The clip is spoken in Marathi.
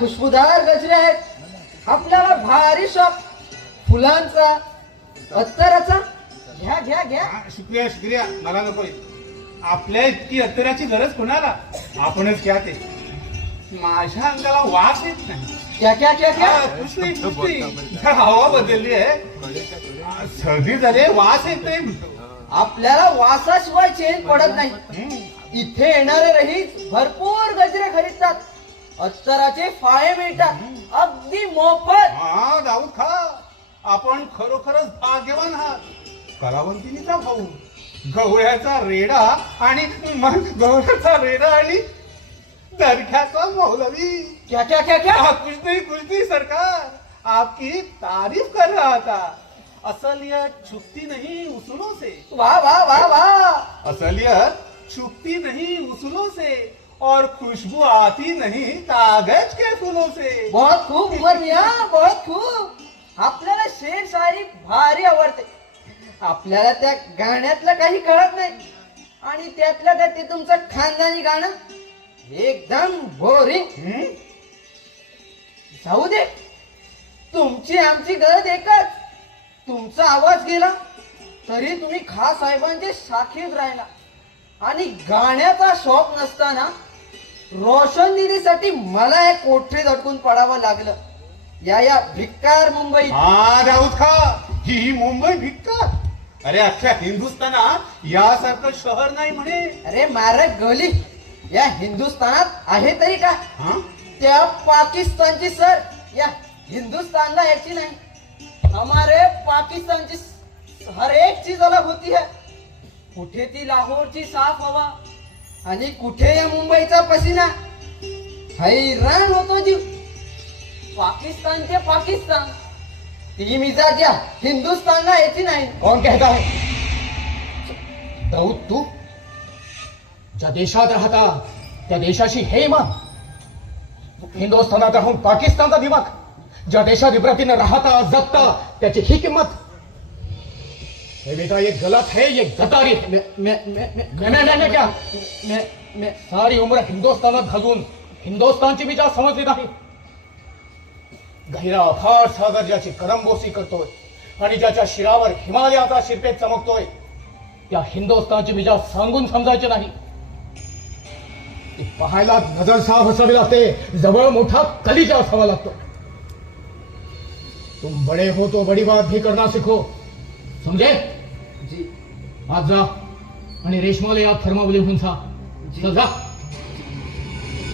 खुशबुदार गजरे आहेत. आपल्याला भारी शॉप फुलांचा अत्तराचा. घ्या घ्या घ्या. शुक्रिया शुक्रिया, मला नकोय. आपल्या इतकी अत्तराची गरज कोणाला? आपणच घ्या ते. माझ्या अंगाला वास येत नाही. क्या क्या क्या क्या? हवा बदलली आहे, सर्दी झाली, वास येते. आपल्याला वासाशिवाय चेन पडत नाही. इथे येणारे रहीत भरपूर गजरे खरीदतात. अत्तराचे फाळे मिळतात अगदी मोफत. हा दाऊद खा, आपण खरोखरच भाग्यवान आहात. कलावंतिनीचा भाऊ, गवळ्याचा रेडा आणि गवळ्याचा रेडा आणि दरख्याचा मौलवी. क्या क्या क्या क्या? कुछ नहीं सरकार, आपकी तारीफ कर रहा था. असलियत छुपती नहीं उसूलों से. वाह वाह वाह वाह. असलियत छुपती नहीं उसूलों से और खुशबू आती नहीं कागज के फूलों से. बहुत खूप उमर मिया, बहुत खूप. आपल्याला शेर शायरी भारी आवडते. आपल्याला त्या गाण्यातलं काही कळत नाही आणि त्यातलं काय ते तुमचं खानदानी गाणं एकदम बोरिंग. जाऊ दे, तुमची आमची गरज एकच. तुमचा आवाज गेला तरी तुम्ही खा साहेबांचे शाखेत राहिला आणि गाण्याचा शौक नसताना रोशनदिनीसाठी मला एक कोठरीत अडकून पडावं लागलं. या भिक्कार मुंबई. हा दाऊद खा, ही मुंबई भिक्कार. अरे अख्ख्या हिंदुस्थानात यासारखं शहर नाही म्हणे. अरे मारक गली या हिंदुस्थानात आहे तरी का? हा? त्या पाकिस्तानची सर या हिंदुस्तानला याची नाही. हमारे पाकिस्तान की हर एक चीज अलग होती है. कुठे ती लाहोरची साफ हवा आणि कुठे या मुंबईचा पसीना. हैराण होतो जीव. पाकिस्तान के पाकिस्तान, ती मिजाज या हिंदुस्तानला याची नाही. कौन कहता है? दाऊद, तू ज्या देशात राहता त्या देशाशी हे इमान. हिंदुस्थानात राहून पाकिस्तानचा दिमाग. ज्या देशात इब्रातीनं राहता जगता त्याची ही किंमत. हे बेटा ये गलत है, ये गदारी है. मैं क्या मैं सारी उम्र हिंदुस्थानात घालून हिंदुस्थानची मी ज्या समजली नाही. गहिरा अफाट सागर ज्याची करमबोसी करतोय आणि ज्याच्या शिरावर हिमालयाचा शिरपेट चमकतोय त्या हिंदुस्थानची मी ज्या सांगून समजायचे नाही. ती पाहायला नजर साफ असावी लागते, जवळ मोठा कलिजा असावा लागतो. तुम बड़े हो तो बड़ी बात भी करना सीखो, समझे? जी आज जा आणि रेशमाला या फर्मावली होऊन जा. जी. जा.